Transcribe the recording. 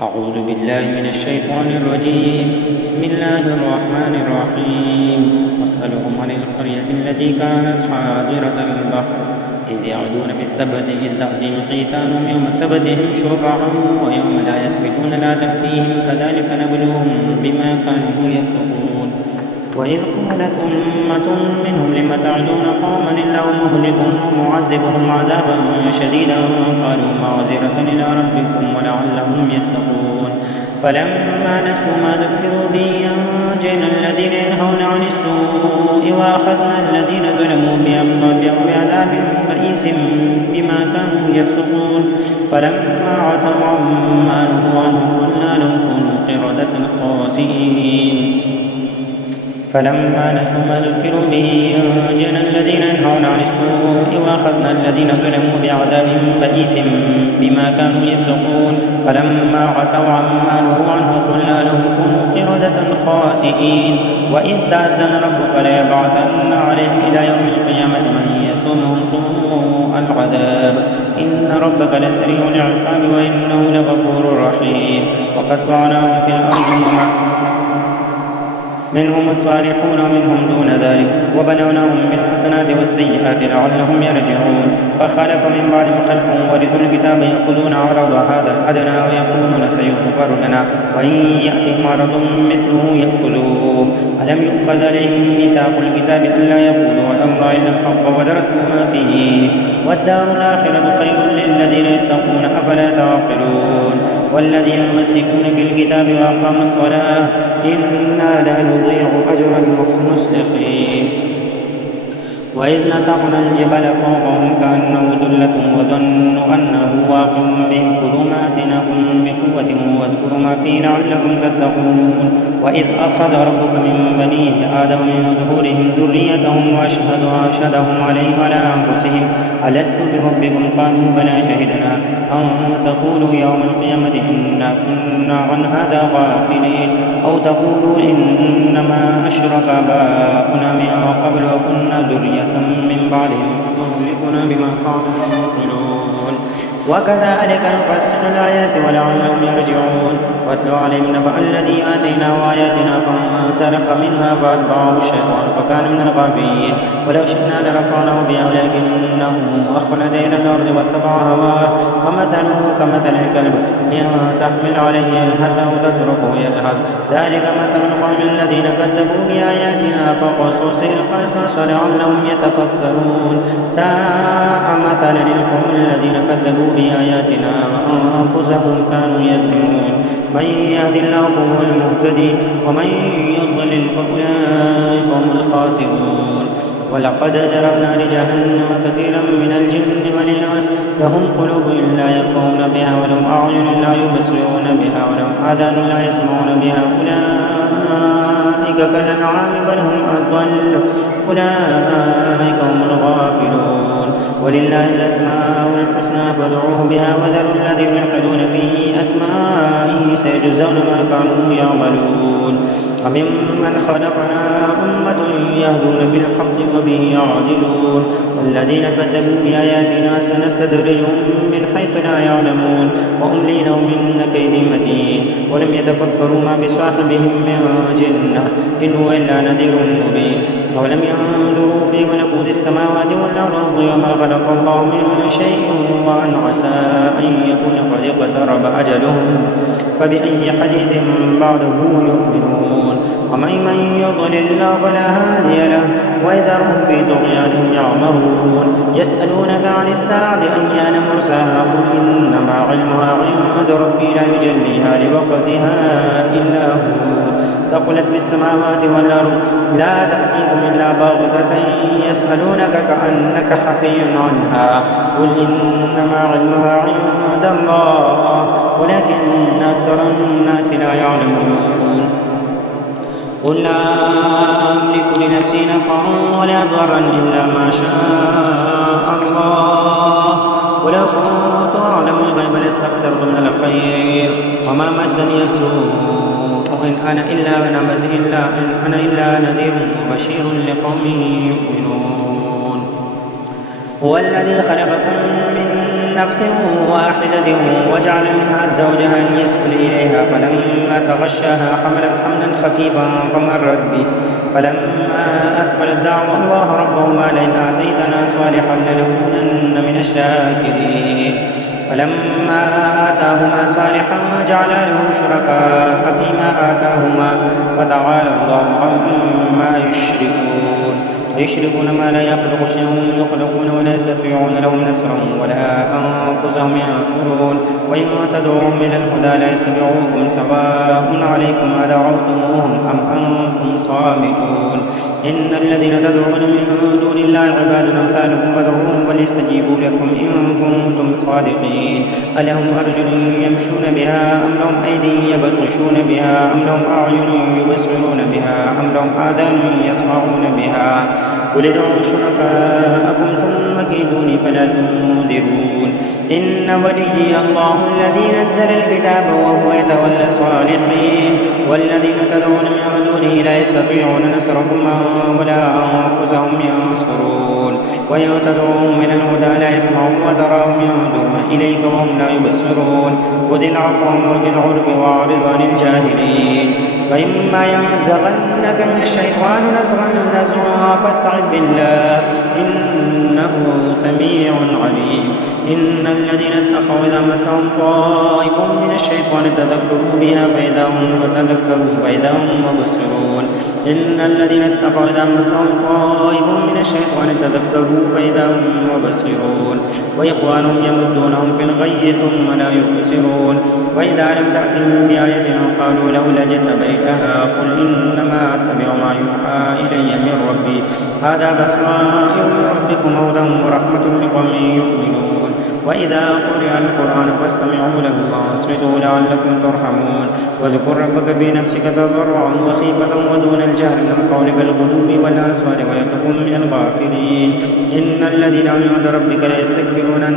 أعوذ بالله من الشيطان الرجيم. بسم الله الرحمن الرحيم. واسألهم عن القرية التي كانت حاضرة البحر إذ يعدون في السبت إذ تأتيهم حيتانهم يوم سبتهم شرعا ويوم لا يسبتون لا تأتيهم كذلك نبلوهم بما كانوا يفسقون. وإذ قالت أمة منهم لم تعدون قوما الله مهلكهم ومعذبهم عذابا شديدا قالوا معذرة إلى ربكم ولعلهم يتقون. فلما نسوا ما ذكروا به أنجينا الذين ينهون عن السوء وأخذنا الذين ظلموا بعذاب بئيس بما كانوا يفسقون. فلما عتوا عما نهوا عنه قلنا لهم كونوا قردة خاسئين. فلما نسوا ما ذكروا به أنجينا الذين ينهون عن السوء وأخذنا الذين ظلموا بعذاب بئيس بما كانوا يفسقون. فلما عتوا عما نهوا عنه قلنا لهم كونوا قردة خاسئين. وإذ تأذن ربك ليبعثن عليهم إلى يوم القيامة من يسومهم سوء العذاب إن ربك لسريع العقاب وإنه لغفور رحيم. وقطعناهم في الأرض منهم الصالحون ومنهم دون ذلك وبلوناهم بالحسنات والسيئات لعلهم يرجعون. فخلف من بعدهم خلف ورثوا الكتاب يأخذون عرض هذا الأدنى ويقولون سيغفر لنا وإن يأتهم عرض مثله يأخذوه. ألم يؤخذ عليهم ميثاق الكتاب ألا يقولوا على الله إلا الحق ودرسوا ما فيه والدار الآخرة خير للذين يتقون أفلا تعقلون. والذين يمسكون بالكتاب وأقاموا الصلاة إنا لا نضيع أجر المصلحين. وإذ نتقنا الجبل فوقهم كأنه ذلة وظنوا أنه واقع بهم خذوا ما آتيناكم بقوة واذكروا ما فيه لعلكم تتقون. وإذ أخذ ربك من بني آدم من ظهورهم ذريتهم وأشهدهم عليهم على أنفسهم ألست بربكم قالوا بلى شهدنا أن تقولوا يوم القيامة إنا كنا عن هذا غافلين أو تقولوا إنما أشرك آباؤنا من قبل وكنا ذرية من بعدهم تهلكنا بما كانوا يعملون. وكذلك نفصل الآيات ولعلهم يرجعون. واتل عليهم نبأ الذي آتيناه آياتنا فانسلخ منها فأتبعه الشيطان فكان من الغابين. ولو شئنا لرفعناه بها ولكنه أخلد إلى الأرض واتبع هواه ومثله كمثل الكلب إن تحمل عليه يلهث أو تتركه يلهث ذلك مثل القوم الذين كذبوا بآياتنا فقصص القصص لعلهم يتفكرون. ساء مثلا للقوم الذين كذبوا بآياتنا وأنفسهم كانوا يظلمون. من يهد الله فهو المهتدي ومن يضلل فأولئك هم الخاسرون. ولقد ضربنا لجهنم كثيرا من الجن والإنس لهم قلوب لا يفقهون بها ولهم أعين لا يبصرون بها ولهم آذان لا يسمعون بها أولئك كالأنعام بل هم أضل أولئك هم الغافلون. ولله الأسماء الحسنى فادعوه بها وذروا الذين يلحدون في أسمائه سيجزون ما كانوا يعملون. وممن خلقنا أمة يهدون بالحق وبه يعدلون. والذين كذبوا بآياتنا سنستدرجهم من حيث لا يعلمون وأملي لهم إن كيدي متين. ولم يتفكروا ما بصاحبهم من جنة إن هو إلا نذير مبين. ولم ينظروا في ملكوت السماوات والأرض وما خلق الله من شيء وأن عسى أن يكون قد اقترب أجلهم فبأي حديث بعده يؤمنون. ومن يضلل الله فلا هادي له ويذرهم في طغيانهم يعمهون. يسألونك عن الساعة أيان مرساها قل إنما علمها عند ربي لا يجليها لوقتها إلا هو ثقلت في السماوات والأرض لا تأتيكم إلا بغتة يسألونك كأنك حفي عنها قل إنما علمها عند الله ولكن أكثر الناس لا يعلمون. قل لا أملك لنفسي نفعا ولا ضرا إلا ما شاء الله ولو كنت أعلم الغيب لاستكثرت من الخير وما مسني السوء إن أنا إلا نذير وبشير لقوم يؤمنون. هو الذي خلقكم من نفس واحدة وجعل منها زوجها ليسكن إليها فلما تغشاها حملت حملا خفيفا فمرت به فلما أثقلت دعوا الله ربهما لئن آتيتنا صالحا لنكونن من الشاكرين فلما آتاهما صالحا جعلا له شركاء فيما آتاهما فتعالى الله عما يشركون ويشركون ما لا يخلق شيئا يخلقون ولا يستطيعون لهم نصرا ولا أنفسهم ينصرون وإن تدعوهم إلى الهدى لا يتبعوكم سواء عليكم أدعوتموهم أم أنتم صامتون إن الذين تدعون من دون الله عباد أمثالكم فادعوهم فليستجيبوا لكم إن كنتم صادقين ألهم أرجل يمشون بها أم لهم أيدي يبطشون بها أم لهم أعين يبصرون بها أم لهم آذان يسمعون بها قل ادعوا شركاءكم ثم كيدوني فلا تنذرون إن وليي الله الذي نزل الكتاب وهو يتولى الصالحين والذين تدعون من دونه لا يستطيعون نصركم ولا أنفسهم ينصرون وإن تدعوهم إلى الهدى لا يسمعون وتراهم ينظرون إليك وهم لا يبصرون خذ العفو وامر بالعرف واعرض عن الجاهلين فإما ينزغنك من الشيطان نزغا فاستعذ بالله إنه سميع عليم إن الذين اتقوا إذا مسهم طائف من الشيطان تذكروا بها فإذا هم مبصرون إن الذين اتقوا إذا مسهم طائف من الشيطان تذكروا فإذا هم مبصرون وإخوانهم يمدونهم في الغي ثم لا يبصرون وإذا لم تأتهم بآية قالوا لولا جئت قل إنما أتبع ما يوحى إلي من ربي هذا بصائر من ربكم هدى ورحمة لقوم يؤمنون وإذا قرئ القرآن فاستمعوا له وأنصتوا لعلكم ترحمون واذكر ربك في نفسك تضرعا وخيفة ودون الجهر من القول بالغدو والآصال ولا تكن من الغافلين إن الذين عند ربك لا يستكبرون عن